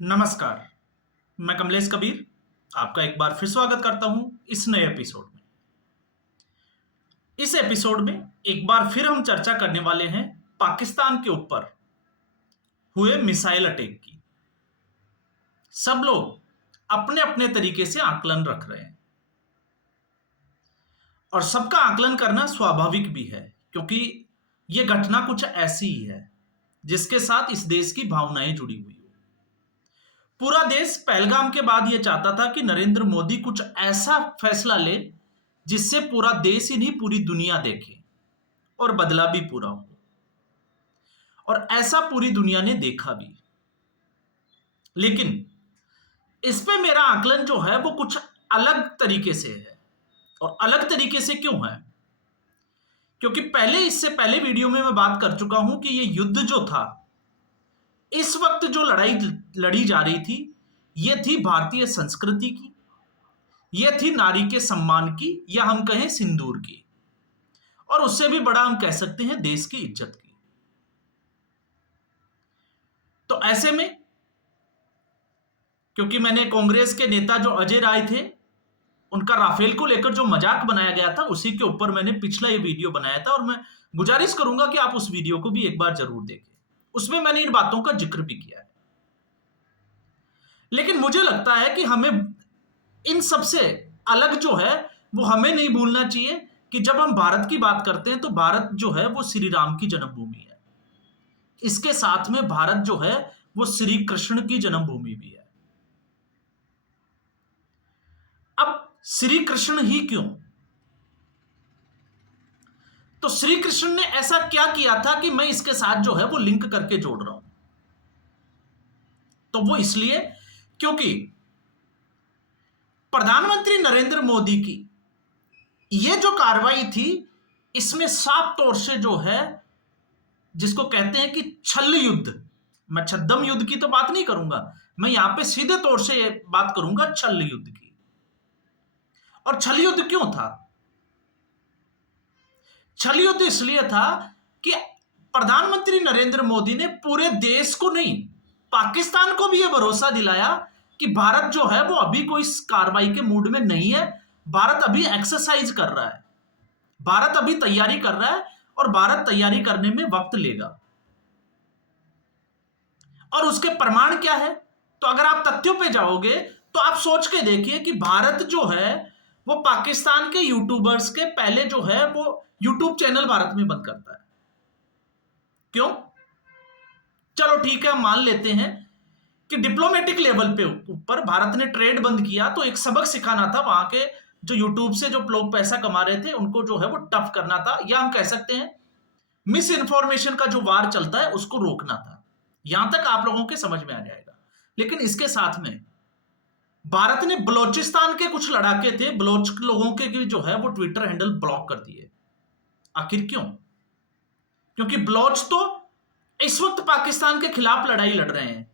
नमस्कार। मैं कमलेश कबीर आपका एक बार फिर स्वागत करता हूं इस नए एपिसोड में। इस एपिसोड में एक बार फिर हम चर्चा करने वाले हैं पाकिस्तान के ऊपर हुए मिसाइल अटैक की। सब लोग अपने अपने तरीके से आकलन रख रहे हैं और सबका आकलन करना स्वाभाविक भी है, क्योंकि यह घटना कुछ ऐसी ही है जिसके साथ इस देश की भावनाएं जुड़ी हुई हो। पूरा देश पहलगाम के बाद यह चाहता था कि नरेंद्र मोदी कुछ ऐसा फैसला ले जिससे पूरा देश ही नहीं पूरी दुनिया देखे और बदला भी पूरा हो, और ऐसा पूरी दुनिया ने देखा भी। लेकिन इस पे मेरा आकलन जो है वो कुछ अलग तरीके से है। और अलग तरीके से क्यों है? क्योंकि इससे पहले वीडियो में मैं बात कर चुका हूं कि ये युद्ध जो था, इस वक्त जो लड़ाई लड़ी जा रही थी, ये थी भारतीय संस्कृति की, ये थी नारी के सम्मान की, या हम कहें सिंदूर की, और उससे भी बड़ा हम कह सकते हैं देश की इज्जत की। तो ऐसे में, क्योंकि मैंने कांग्रेस के नेता जो अजय राय थे, उनका राफेल को लेकर जो मजाक बनाया गया था, उसी के ऊपर मैंने पिछला ये वीडियो बनाया था, और मैं गुजारिश करूंगा कि आप उस वीडियो को भी एक बार जरूर देखें। उसमें मैंने इन बातों का जिक्र भी किया है। लेकिन मुझे लगता है कि हमें इन सबसे अलग जो है वो हमें नहीं भूलना चाहिए कि जब हम भारत की बात करते हैं तो भारत जो है वो श्री राम की जन्मभूमि है। इसके साथ में भारत जो है वो श्री कृष्ण की जन्मभूमि भी है। अब श्री कृष्ण ही क्यों? तो श्री कृष्ण ने ऐसा क्या किया था कि मैं इसके साथ जो है वो लिंक करके जोड़ रहा हूं? तो वो इसलिए क्योंकि प्रधानमंत्री नरेंद्र मोदी की ये जो कार्रवाई थी, इसमें साफ तौर से जो है, जिसको कहते हैं कि छल युद्ध, मैं छद्म युद्ध की तो बात नहीं करूंगा, मैं यहां पे सीधे तौर से ये बात करूंगा छल युद्ध की। और छल युद्ध क्यों था? छल युद्ध इसलिए था कि प्रधानमंत्री नरेंद्र मोदी ने पूरे देश को नहीं, पाकिस्तान को भी यह भरोसा दिलाया कि भारत जो है वो अभी कोई कार्रवाई के मूड में नहीं है। भारत अभी एक्सरसाइज कर रहा है, भारत अभी तैयारी कर रहा है, और भारत तैयारी करने में वक्त लेगा। और उसके प्रमाण क्या है? तो अगर आप तथ्यों पे जाओगे तो आप सोच के देखिए कि भारत जो है वो पाकिस्तान के यूट्यूबर्स के पहले जो है वो यूट्यूब चैनल भारत में बंद करता है। क्यों? चलो ठीक है, हम मान लेते हैं कि डिप्लोमेटिक लेवल पे ऊपर भारत ने ट्रेड बंद किया, तो एक सबक सिखाना था वहां के जो यूट्यूब से जो लोग पैसा कमा रहे थे उनको जो है वो टफ करना था, या हम कह सकते हैं मिस इन्फॉर्मेशन का जो वार चलता है उसको रोकना था। यहां तक आप लोगों के समझ में आ जाएगा। लेकिन इसके साथ में भारत ने बलोचिस्तान के कुछ लड़ाके थे, बलोच लोगों के जो है वो ट्विटर हैंडल ब्लॉक कर दिए। आखिर क्यों? क्योंकि बलोच तो इस वक्त पाकिस्तान के खिलाफ लड़ाई लड़ रहे हैं।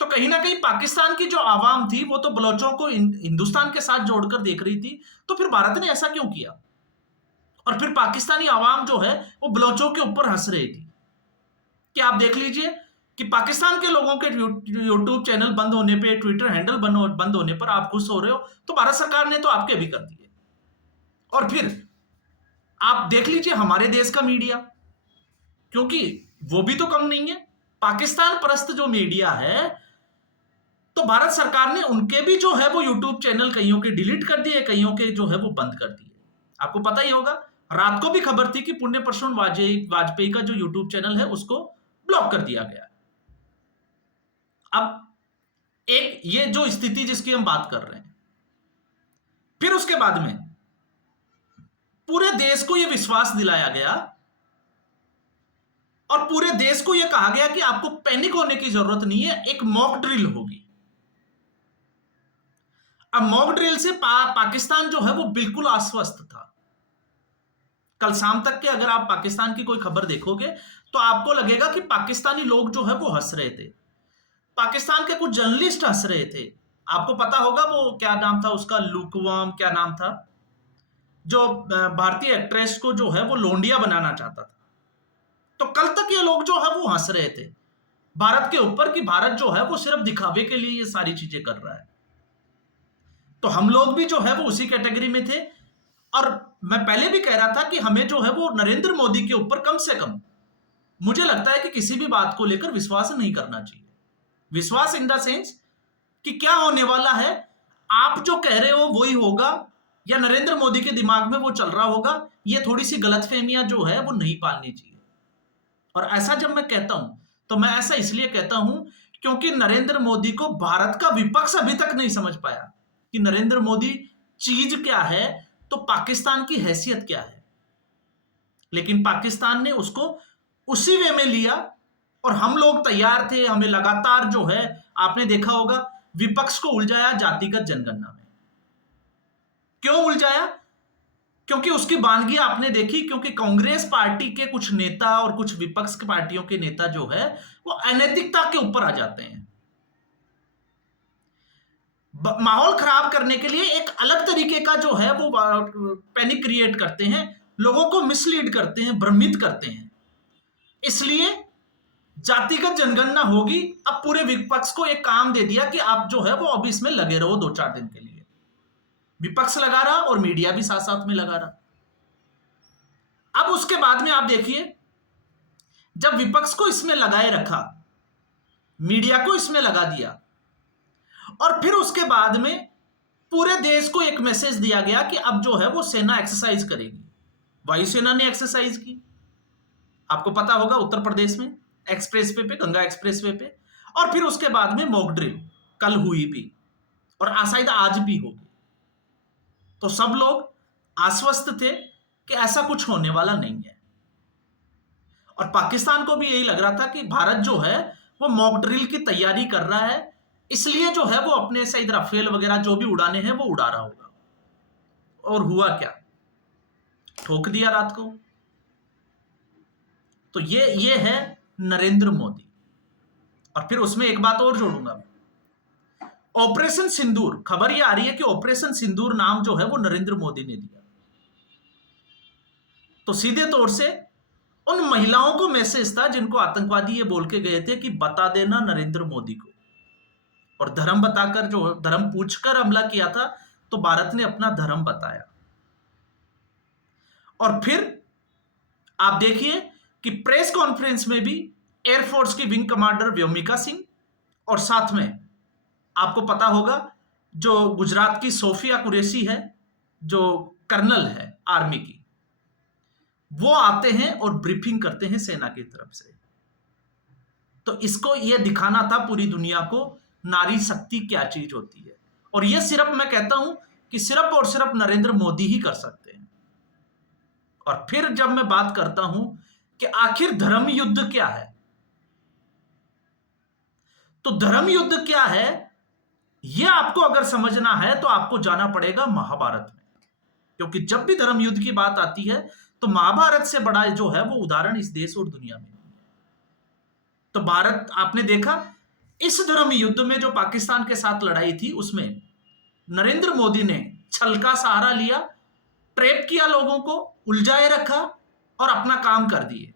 तो कहीं ना कहीं पाकिस्तान की जो आवाम थी वो तो बलोचों को हिंदुस्तान के साथ जोड़कर देख रही थी। तो फिर भारत ने ऐसा क्यों किया? और फिर पाकिस्तानी आवाम जो है वो बलोचों के ऊपर हंस रही थी। कि आप देख लीजिए कि पाकिस्तान के लोगों के यूट्यूब चैनल बंद होने पे, ट्विटर हैंडल बंद होने पर आप खुश हो रहे हो, तो भारत सरकार ने तो आपके भी कर दिए। और फिर आप देख लीजिए हमारे देश का मीडिया, क्योंकि वो भी तो कम नहीं है, पाकिस्तान परस्त जो मीडिया है, तो भारत सरकार ने उनके भी जो है वो यूट्यूब चैनल कईयों के डिलीट कर दिए, कईयों के जो है वो बंद कर दिए। आपको पता ही होगा, रात को भी खबर थी कि पुण्य प्रसून वाजपेयी का जो यूट्यूब चैनल है उसको ब्लॉक कर दिया गया। अब एक ये जो स्थिति जिसकी हम बात कर रहे हैं, फिर उसके बाद में पूरे देश को यह विश्वास दिलाया गया और पूरे देश को यह कहा गया कि आपको पैनिक होने की जरूरत नहीं है, एक मॉक ड्रिल होगी। अब मॉक ड्रिल से पाकिस्तान जो है वो बिल्कुल आश्वस्त था। कल शाम तक के अगर आप पाकिस्तान की कोई खबर देखोगे तो आपको लगेगा कि पाकिस्तानी लोग जो है वो हंस रहे थे, पाकिस्तान के कुछ जर्नलिस्ट हंस रहे थे। आपको पता होगा वो क्या नाम था उसका, लुकवाम क्या नाम था, जो भारतीय एक्ट्रेस को जो है वो लोंडिया बनाना चाहता था। तो कल तक ये लोग जो है वो हंस रहे थे। भारत के ऊपर कि भारत जो है वो सिर्फ दिखावे के लिए ये सारी चीजें कर रहा है। तो हम लोग भी जो है वो उसी कैटेगरी में थे। और मैं पहले भी कह रहा था कि हमें जो है वो नरेंद्र मोदी के ऊपर कम से कम मुझे लगता है कि किसी भी बात को लेकर विश्वास नहीं करना चाहिए। विश्वास इन द सेंस कि क्या होने वाला है, आप जो कह रहे हो वही होगा या नरेंद्र मोदी के दिमाग में वो चल रहा होगा, ये थोड़ी सी गलतफहमियां जो है वो नहीं पालनी चाहिए। और ऐसा जब मैं कहता हूं तो मैं ऐसा इसलिए कहता हूं क्योंकि नरेंद्र मोदी को भारत का विपक्ष अभी तक नहीं समझ पाया कि नरेंद्र मोदी चीज क्या है, तो पाकिस्तान की हैसियत क्या है। लेकिन पाकिस्तान ने उसको उसी वे में लिया और हम लोग तैयार थे। हमें लगातार जो है आपने देखा होगा विपक्ष को उलझाया जातिगत जनगणना में। क्यों उलझाया? क्योंकि उसकी वानगी आपने देखी, क्योंकि कांग्रेस पार्टी के कुछ नेता और कुछ विपक्ष की पार्टियों के नेता जो है वो अनैतिकता के ऊपर आ जाते हैं। माहौल खराब करने के लिए एक अलग तरीके का जो है वो पैनिक क्रिएट करते हैं, लोगों को मिसलीड करते हैं, भ्रमित करते हैं। इसलिए जातिगत जनगणना होगी। अब पूरे विपक्ष को एक काम दे दिया कि आप जो है वो अभी इसमें लगे रहो 2-4 दिन के लिए। विपक्ष लगा रहा और मीडिया भी साथ साथ में लगा रहा। अब उसके बाद में आप देखिए, जब विपक्ष को इसमें लगाए रखा, मीडिया को इसमें लगा दिया, और फिर उसके बाद में पूरे देश को एक मैसेज दिया गया कि अब जो है वो सेना एक्सरसाइज करेगी। वायुसेना ने एक्सरसाइज की, आपको पता होगा उत्तर प्रदेश में एक्सप्रेसवे पे, गंगा एक्सप्रेसवे पे। और फिर उसके बाद में मॉक ड्रिल कल हुई भी और शायद आज भी होगी। तो सब लोग आश्वस्त थे कि ऐसा कुछ होने वाला नहीं है। और पाकिस्तान को भी यही लग रहा था कि भारत जो है वो मॉक ड्रिल की तैयारी कर रहा है, इसलिए जो है वो अपने शायद राफेल वगैरह जो भी उड़ाने हैं वो उड़ा रहा होगा। और हुआ क्या? ठोक दिया रात को। तो ये है नरेंद्र मोदी। और फिर उसमें एक बात और जोड़ूंगा, ऑपरेशन सिंदूर। खबर ये आ रही है कि ऑपरेशन सिंदूर नाम जो है वो नरेंद्र मोदी ने दिया। तो सीधे तौर से उन महिलाओं को मैसेज था जिनको आतंकवादी ये बोल के गए थे कि बता देना नरेंद्र मोदी को। और धर्म बताकर, जो धर्म पूछकर हमला किया था, तो भारत ने अपना धर्म बताया। और फिर आप देखिए कि प्रेस कॉन्फ्रेंस में भी एयरफोर्स की विंग कमांडर व्योमिका सिंह और साथ में आपको पता होगा जो गुजरात की सोफिया कुरैशी है, जो कर्नल है आर्मी की, वो आते हैं और ब्रीफिंग करते हैं सेना की तरफ से। तो इसको ये दिखाना था पूरी दुनिया को नारी शक्ति क्या चीज होती है। और ये सिर्फ मैं कहता हूं कि सिर्फ और सिर्फ नरेंद्र मोदी ही कर सकते हैं। और फिर जब मैं बात करता हूं कि आखिर धर्म युद्ध क्या है, तो धर्म युद्ध क्या है यह आपको अगर समझना है तो आपको जाना पड़ेगा महाभारत में। क्योंकि जब भी धर्म युद्ध की बात आती है तो महाभारत से बड़ा जो है वो उदाहरण इस देश और दुनिया में नहीं है। तो भारत, आपने देखा इस धर्म युद्ध में जो पाकिस्तान के साथ लड़ाई थी, उसमें नरेंद्र मोदी ने छल का सहारा लिया, ट्रैप किया, लोगों को उलझाए रखा और अपना काम कर दिए।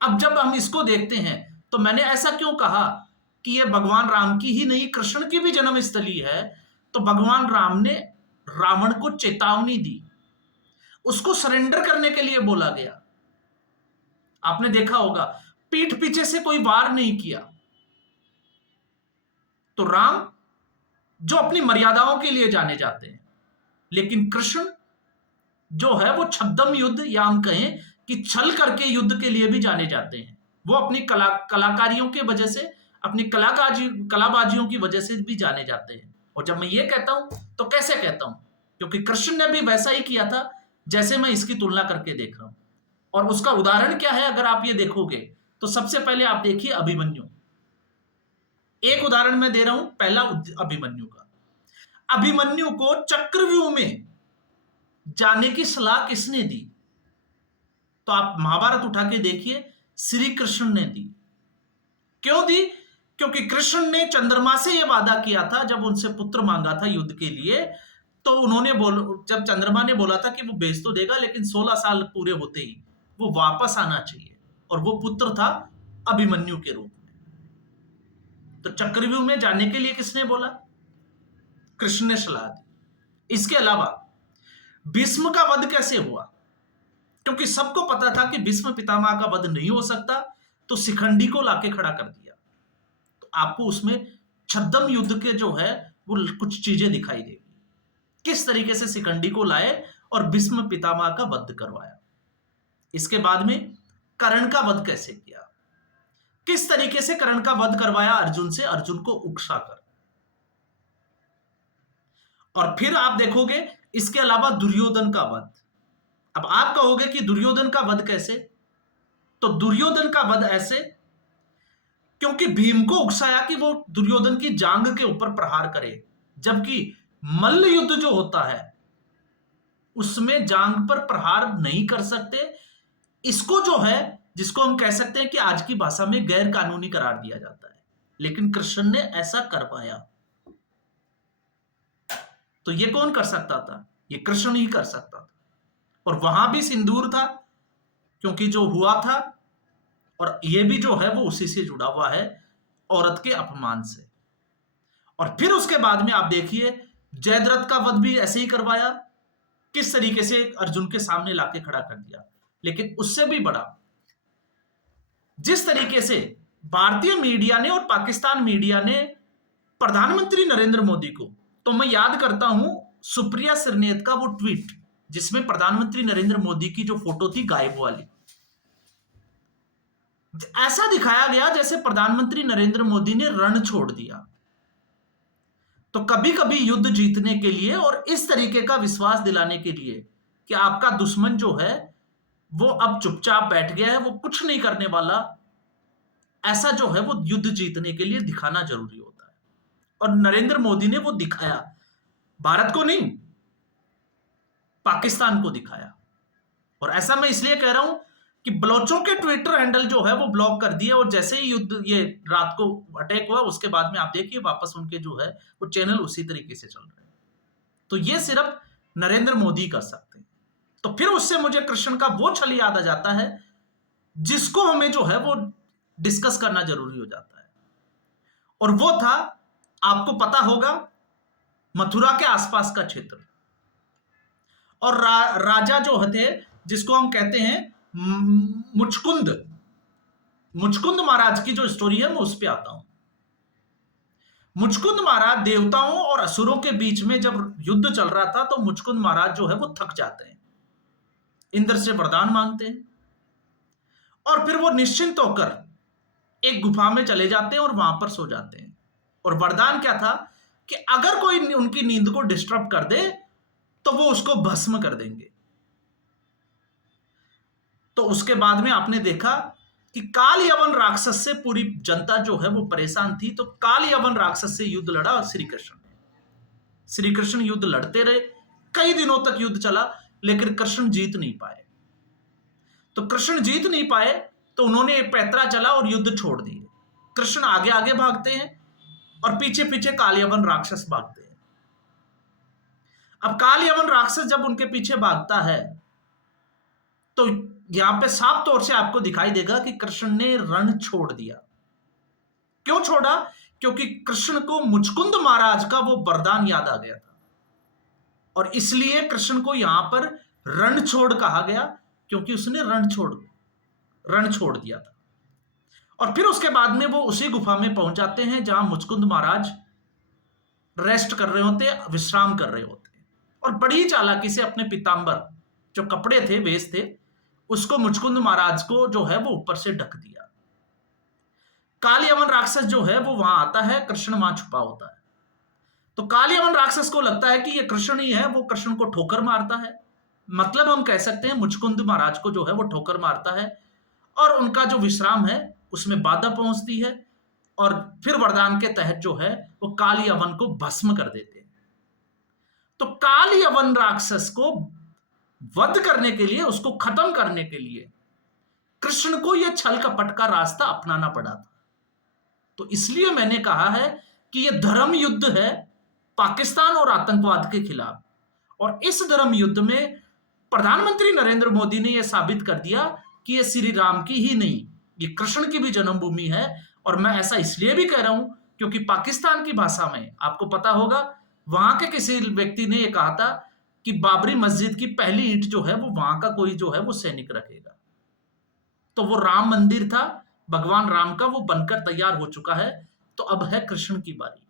अब जब हम इसको देखते हैं तो मैंने ऐसा क्यों कहा कि यह भगवान राम की ही नहीं, कृष्ण की भी जन्मस्थली है। तो भगवान राम ने रावण को चेतावनी दी, उसको सरेंडर करने के लिए बोला गया। आपने देखा होगा पीठ पीछे से कोई वार नहीं किया। तो राम जो अपनी मर्यादाओं के लिए जाने जाते हैं, लेकिन कृष्ण जो है वो छद्म युद्ध या हम कहें कि छल करके युद्ध के लिए भी जाने जाते हैं। वो अपनी कलाकारियों के वजह से, अपनी कलाबाजियों की वजह से भी जाने जाते हैं। और जब मैं ये कहता हूं तो कैसे कहता हूं, क्योंकि कृष्ण ने भी वैसा ही किया था जैसे मैं इसकी तुलना करके देख रहा हूं। और उसका उदाहरण क्या है अगर आप ये देखोगे तो सबसे पहले आप देखिए अभिमन्यु। एक उदाहरण मैं दे रहा हूं, पहला अभिमन्यु का। अभिमन्यु को चक्रव्यूह में जाने की सलाह किसने दी? तो आप महाभारत उठा के देखिए, श्री कृष्ण ने दी। क्यों दी? क्योंकि कृष्ण ने चंद्रमा से यह वादा किया था, जब उनसे पुत्र मांगा था युद्ध के लिए, तो उन्होंने जब चंद्रमा ने बोला था कि वो भेज तो देगा लेकिन 16 साल पूरे होते ही वो वापस आना चाहिए, और वो पुत्र था अभिमन्यु के रूप में। तो चक्रव्यूह में जाने के लिए किसने बोला? कृष्ण ने सलाह दी। इसके अलावा भीष्म का वध कैसे हुआ? क्योंकि सबको पता था कि भीष्म पितामह का वध नहीं हो सकता, तो शिखंडी को लाके खड़ा कर दिया। तो आपको उसमें छद्म युद्ध के जो है वो कुछ चीजें दिखाई देगी, किस तरीके से शिखंडी को लाए और भीष्म पितामह का वध करवाया। इसके बाद में कर्ण का वध कैसे किया, किस तरीके से कर्ण का वध करवाया अर्जुन से, अर्जुन को उकसाकर। और फिर आप देखोगे इसके अलावा दुर्योधन का वध। अब आप कहोगे कि दुर्योधन का वध कैसे? तो दुर्योधन का वध ऐसे, क्योंकि भीम को उकसाया कि वो दुर्योधन की जांग के ऊपर प्रहार करे, जबकि मल्ल युद्ध जो होता है उसमें जांग पर प्रहार नहीं कर सकते। इसको जो है, जिसको हम कह सकते हैं कि आज की भाषा में गैर कानूनी करार दिया जाता है, लेकिन कृष्ण ने ऐसा करवाया। तो ये कौन कर सकता था? ये कृष्ण ही कर सकता था। और वहां भी सिंदूर था, क्योंकि जो हुआ था, और ये भी जो है वो उसी से जुड़ा हुआ है, औरत के अपमान से। और फिर उसके बाद में आप देखिए जयद्रथ का वध भी ऐसे ही करवाया, किस तरीके से अर्जुन के सामने लाके खड़ा कर दिया। लेकिन उससे भी बड़ा, जिस तरीके से भारतीय मीडिया ने और पाकिस्तान मीडिया ने प्रधानमंत्री नरेंद्र मोदी को, तो मैं याद करता हूं सुप्रिया सिरनेत का वो ट्वीट जिसमें प्रधानमंत्री नरेंद्र मोदी की जो फोटो थी गायब वाली, ऐसा दिखाया गया जैसे प्रधानमंत्री नरेंद्र मोदी ने रण छोड़ दिया। तो कभी कभी युद्ध जीतने के लिए और इस तरीके का विश्वास दिलाने के लिए कि आपका दुश्मन जो है वो अब चुपचाप बैठ गया है, वो कुछ नहीं करने वाला, ऐसा जो है वो युद्ध जीतने के लिए दिखाना जरूरी होता है। और नरेंद्र मोदी ने वो दिखाया, भारत को नहीं, पाकिस्तान को दिखाया। और ऐसा मैं इसलिए कह रहा हूं कि बलोचों के ट्विटर हैंडल जो है वो ब्लॉक कर दिए, और जैसे ही युद्ध ये रात को अटैक हुआ उसके बाद में आप देखिए वापस उनके जो है वो चैनल उसी तरीके से चल रहे हैं। तो ये सिर्फ नरेंद्र मोदी कर सकते हैं। तो फिर उससे मुझे कृष्ण का वो छल याद आ जाता है जिसको हमें जो है वो डिस्कस करना जरूरी हो जाता है। और वो था, आपको पता होगा, मथुरा के आसपास का क्षेत्र। और राजा जो थे जिसको हम कहते हैं मुचकुंद महाराज की जो स्टोरी है मैं उस पे आता हूं। मुचकुंद महाराज देवताओं और असुरों के बीच में जब युद्ध चल रहा था तो मुचकुंद महाराज जो है वो थक जाते हैं, इंद्र से वरदान मांगते हैं, और फिर वो निश्चिंत होकर एक गुफा में चले जाते हैं और वहां पर सो जाते हैं। और वरदान क्या था कि अगर कोई उनकी नींद को डिस्टर्ब कर दे तो वो उसको भस्म कर देंगे। तो उसके बाद में आपने देखा कि काल यवन राक्षस से पूरी जनता जो है वो परेशान थी, तो काल यवन राक्षस से युद्ध लड़ा और श्री कृष्ण युद्ध लड़ते रहे, कई दिनों तक युद्ध चला, लेकिन कृष्ण जीत नहीं पाए। तो कृष्ण जीत नहीं पाए तो उन्होंने एक पैतरा चला और युद्ध छोड़ दिए। कृष्ण आगे आगे भागते हैं और पीछे पीछे काल यवन राक्षस भागते हैं। अब काल यवन राक्षस जब उनके पीछे भागता है तो यहां पे साफ तौर से आपको दिखाई देगा कि कृष्ण ने रण छोड़ दिया। क्यों छोड़ा? क्योंकि कृष्ण को मुचकुंद महाराज का वो वरदान याद आ गया था, और इसलिए कृष्ण को यहां पर रण छोड़ कहा गया, क्योंकि उसने रण छोड़ दिया था। और फिर उसके बाद में वो उसी गुफा में पहुंच जाते हैं जहां मुचकुंद महाराज रेस्ट कर रहे होते, विश्राम कर रहे होते, और बड़ी चालाकी से अपने पीतांबर जो कपड़े थे, वेश थे, उसको मुचकुंद महाराज को जो है वो ऊपर से ढक दिया। काल यवन राक्षस जो है वो वहां आता है, कृष्ण वहां छुपा होता है। तो काल यवन राक्षस को लगता है कि ये कृष्ण ही है, वो कृष्ण को ठोकर मारता है। मतलब हम कह सकते हैं मुचकुंद महाराज को जो है वो ठोकर मारता है, और उनका जो विश्राम है उसमें बाधा पहुंचती है, और फिर वरदान के तहत जो है वो काल यवन को भस्म कर देते हैं। तो काल यवन राक्षस को वध करने के लिए, उसको खत्म करने के लिए कृष्ण को यह छल कपट का रास्ता अपनाना पड़ा था। तो इसलिए मैंने कहा है कि यह धर्म युद्ध है पाकिस्तान और आतंकवाद के खिलाफ, और इस धर्म युद्ध में प्रधानमंत्री नरेंद्र मोदी ने यह साबित कर दिया कि यह श्री राम की ही नहीं, ये कृष्ण की भी जन्मभूमि है। और मैं ऐसा इसलिए भी कह रहा हूं क्योंकि पाकिस्तान की भाषा में आपको पता होगा, वहां के किसी व्यक्ति ने यह कहा था कि बाबरी मस्जिद की पहली ईंट जो है वो वहां का कोई जो है वो सैनिक रखेगा। तो वो राम मंदिर था भगवान राम का, वो बनकर तैयार हो चुका है। तो अब है कृष्ण की बारी,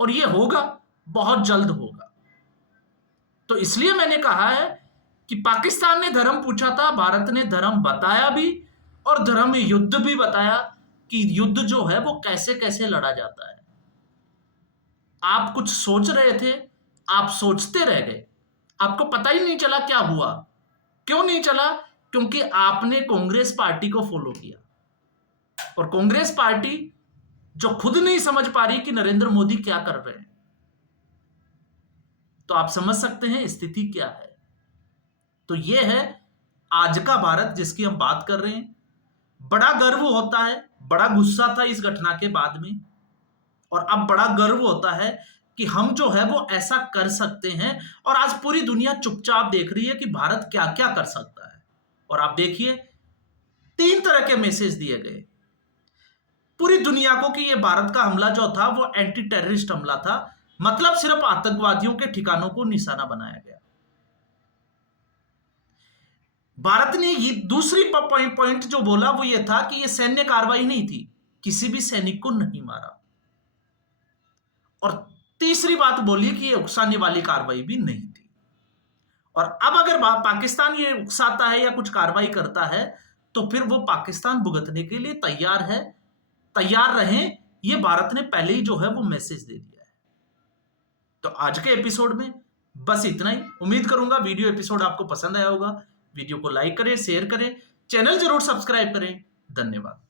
और ये होगा, बहुत जल्द होगा। तो इसलिए मैंने कहा है कि पाकिस्तान ने धर्म पूछा था, भारत ने धर्म बताया भी, और धर्म युद्ध भी बताया कि युद्ध जो है वो कैसे कैसे लड़ा जाता है। आप कुछ सोच रहे थे, आप सोचते रह गए, आपको पता ही नहीं चला क्या हुआ। क्यों नहीं चला? क्योंकि आपने कांग्रेस पार्टी को फॉलो किया, और कांग्रेस पार्टी जो खुद नहीं समझ पा रही कि नरेंद्र मोदी क्या कर रहे हैं। तो आप समझ सकते हैं स्थिति क्या है। तो यह है आज का भारत जिसकी हम बात कर रहे हैं। बड़ा गर्व होता है, बड़ा गुस्सा था इस घटना के बाद में, और अब बड़ा गर्व होता है कि हम जो है वो ऐसा कर सकते हैं। और आज पूरी दुनिया चुपचाप देख रही है कि भारत क्या क्या कर सकता है। और आप देखिए, 3 तरह के मैसेज दिए गए पूरी दुनिया को कि ये भारत का हमला जो था वो एंटी टेररिस्ट हमला था, मतलब सिर्फ आतंकवादियों के ठिकानों को निशाना बनाया गया। भारत ने ये दूसरी पॉइंट जो बोला वो ये था कि ये सैन्य कार्रवाई नहीं थी, किसी भी सैनिक को नहीं मारा। और तीसरी बात बोली कि ये उकसाने वाली कार्रवाई भी नहीं थी। और अब अगर पाकिस्तान ये उकसाता है या कुछ कार्रवाई करता है तो फिर वो पाकिस्तान भुगतने के लिए तैयार है, तैयार रहें, ये भारत ने पहले ही जो है वो मैसेज दे दिया है। तो आज के एपिसोड में बस इतना ही। उम्मीद करूंगा वीडियो एपिसोड आपको पसंद आया होगा। वीडियो को लाइक करें, शेयर करें, चैनल जरूर सब्सक्राइब करें। धन्यवाद।